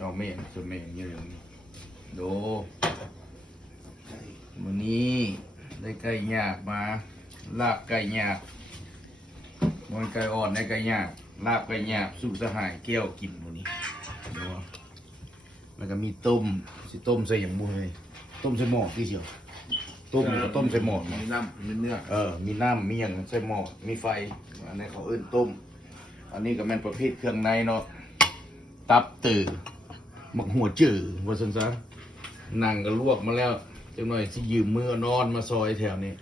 เอาเมงจะเมงอยืนดูวันนี้ได้ไก่ยากมา ลาบไก่ยากมันไก่อ่อนได้ไก่ยากลาบไก่ยากสู่สหายแก้วกินวันนี้ดูว่าแล้วก็มีต้มสิต้มใส่อย่างบุ้ยต้มใส่หม้อที่เชียวต้มแล้วก็ต้มใส่หม้อมีน้ำมีเนื้อเออมีน้ำมีอย่างใส่หม้อมีไฟอันนี้เขาเอื้นต้ม อันนี้ก็แม่นประเภทเครื่องในเนาะตับตื่อ หมักหัวจืดว่าสันซะนั่งก็ลวกมาแล้วจังหน่อยสิยืมมือนอนมาซอยแถวนี้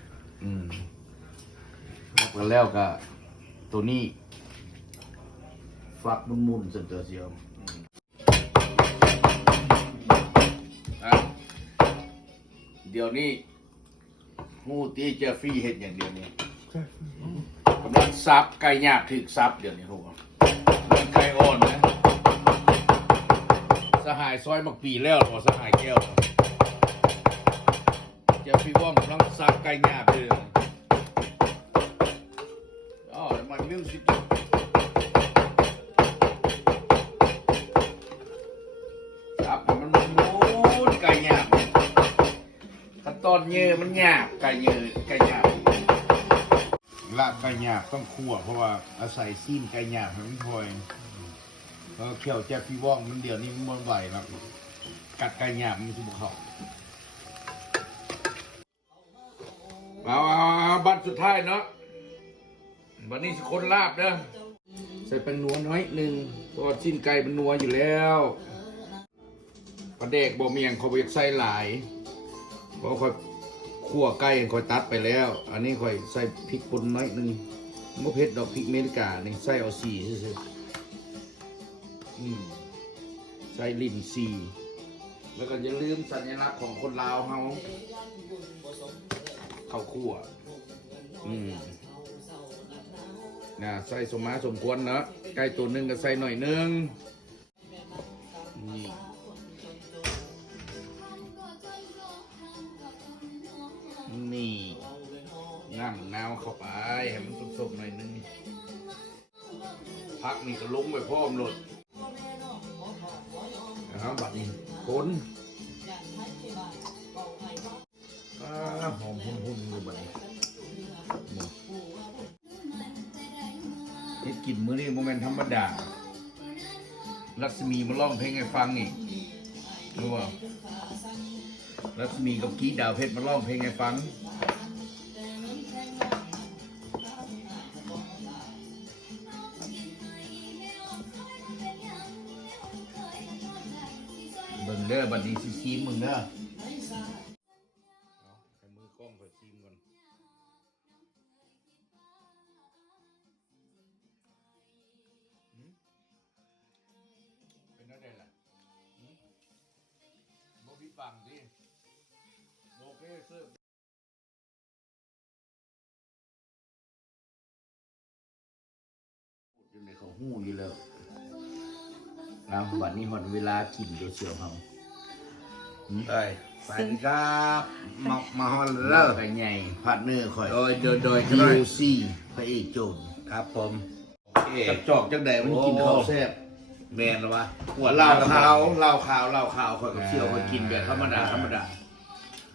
อืมลวกไปแล้วก็ตัวนี้ ฟักมุนๆสันเตอเสียวอะเดี๋ยวนี้ฮู้ตีเจฟฟี่เห็ดอย่างเดียวนี้กำลังซับไก่ยากถึกซับเดี๋ยวนี้รู้ป่ะมันไก่อ่อนนะสหายซอยมักปีแล้วหรอสหายแก้วเจ้าพี่ว่องกำลังซับไก่หยากเลยอ๋อมันมิวสิกซับมันมุนไก่หยากขั้นตอนเยอมันหยากไก่เยอไก่หยากลาบไก่หยาบต้องคั่วเพราะว่าอาศัยซีนไก่หยาบให้มันพอย เพราะเคี่ยวแจ๊บพี่ว่องมันเดี๋ยวนี้มันบ่ไหวแล้วกัดไก่หยาบมันจะบุกเขาเอาเอาเอาบัตรสุดท้ายเนาะวันนี้สิคนลาบเด้อใส่แป้งนัวน้อยหนึ่งเพราะว่าชิ้นไก่มันนัวอยู่แล้วปลาเด็กบ่เมียงเขาไปใส่หลายเพราะเขาขั่วไก่คอยตัดไปแล้ว อันนี้คอยใส่พริกป่นน้อยหนึ่งมะเผ็ดดอกพริกเมริกานี่ใส่เอาสีซื่อๆ อืมใส่ลิ่มสีแล้วก็อย่าลืมสัญลักษณ์ของคนลาวเฮาข้าวคั่วอืมนะใส่สมมาสมควรเนาะไก่ตัวหนึงก็ใส่หน่อยนึงนี่นี่นั่งนาวเข้าไปให้มันสุกๆหน่อยนึงพักนี่ก็ลงไปพร้อมหลด นะครับบัดนี้คนอ่าหอมหุ่นๆอยู่บัดนี้นี่นี่กลิ่นมื้อนี้โมเมนต์ธรรมดา รัศมีมาร้องเพลงให้ฟังอีกรู้เปล่ารัศมีกับกี้ดาวเพชรมาร้องเพลงให้ฟัง เบิ่งเด้อบัดนี้สิซีมมึงเด้อเอาให้มือกล้องเปิดซีมก่อนหืมเป็นอะไรล่ะหืมบ่มีฟังดิโอเคเสิร์ฟอยู่ในเขาหู้อยู่แล้ว เอาวันนี้หอดเวลากินเดี๋ยวเชียวครับ ได้สวัสดีครับมามาฮอลเลิเลอกร์ไปใหญ่พาร์ทเนอร์คอยโดยโดยโดยดีโดยโอซีพระเอกโจรครับผมโอเคจับจอกจังใดมันกินข้าวแซ่บแมนหรอวะหัวเหล้าขาวเหล้าขาวเหล้าขาวคอยกับเชียวคอยกินแบบธรรมดาธรรมดา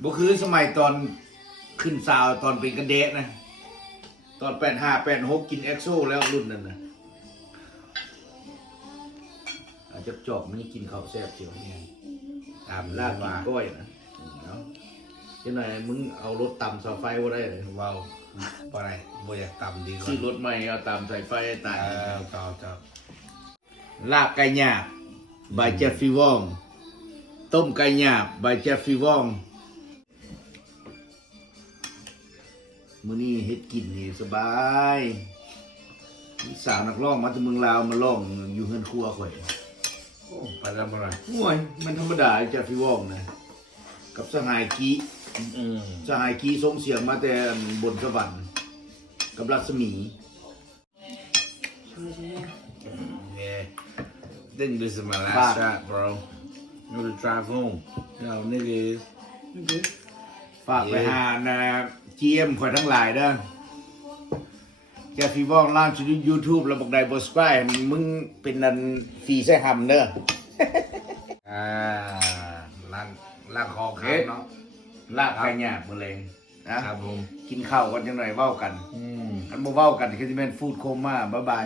บ่คือสมัยตอนขึ้นสาวตอนเป็นกระเดะนะ ตอนแปดห้าแปดหกกินเอ็กโซแล้วรุ่นนั้นนะอาจจะจอกมันกินข้าวแซ่บเชียวเนี่ย ตามลาลาดดกินว่าก้อยนะเนาะยังไงมึงเอารถต่ำเสาไฟว่าได้เลยเว้าวบ่ได้บ่อยากต่ำดีกว่าซื้อรถใหม่เอาต่ำใส่ไฟให้ตายเออต่อต่อลาบไก่หยาบบายเจฟฟี่วอง ต้มไก่หยาบบายเจฟฟี่วองมื้อนี้เฮ็ดกินนี่สบายมีสาวนักร้องมาจากเมืองลาวมาร้องอยู่เฮือนครัวข่อย โอ้ไปแล้วบ่ไรโอ้ยมันธรรมดาไอ้เจฟฟี่วองนะ กับสหายกีอืมสหายกีส่งเสียงมาแต่บนสวรรค์กับรัศมี Yeah. Think this is my Fuck. last shot, bro. I'm gonna drive home. No, nigga is. ฝากไปหานะจีเอ็มข่อยทั้งหลายเด้อ แกฟีวองล่างชุดยูทูบแล้วบอกได้บสไปมึงเป็นนันฟรีใช่หำเด้ออ่าล้างล้างคอครับเนาะลาบไก่หยาบมื้อแลงนะครับผมกินข้าวกันจังหน่อยเว้ากันอืมอันบ่เว้ากันคือสิแม่นฟูดโคม่าบ๊ายบาย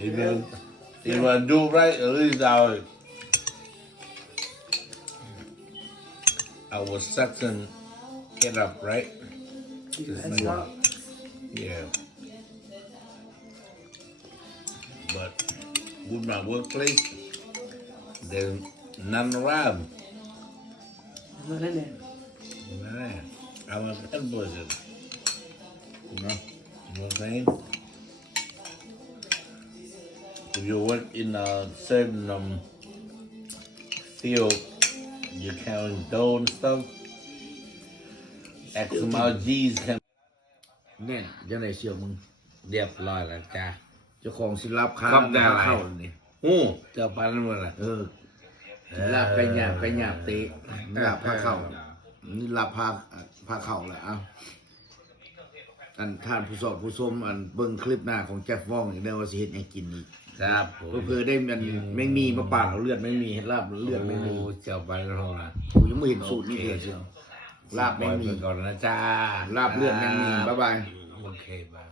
อีเมลอีเมลดูไรเออดาว our section get up right That's not. yeah but with my workplace there's none around Not in there. Nah, I'm a pet person. You know, you know what I'm saying? If you work in a certain um, field, you count dough and stuff. X amount of G's can แน่นจังไดเสี่ยวมึงเรียบร้อยแล้วจ้าเจ้าของสิรับค้าครับได้อะไร เข้านี่โอ้เจ้าปันหมดละเออลาบไก่หยาบไก่หยาบเตะลาบพาเข้านี่ลาบพาพาเข้าแหละเอ้าอันท่านผู้สอบผู้ชมอันเบิ่งคลิปหน้าของแจ็ฟว่องอีกได้ว่าสิเฮ็ดให้กินอีก ครับผมเพื่อๆได้มันแม่งมีมาปาดเอาเลือดแม่งมีเฮ็ดลาบเลือดแม่งมีโอ้เจ้าปันแล้วนะกูยังไม่เห็นสูตรนี้เลยเชียวลาบแม่งมีปล่อยไปก่อนนะจ้าลาบเลือดแม่งมีบ๊ายบายโอเคบาย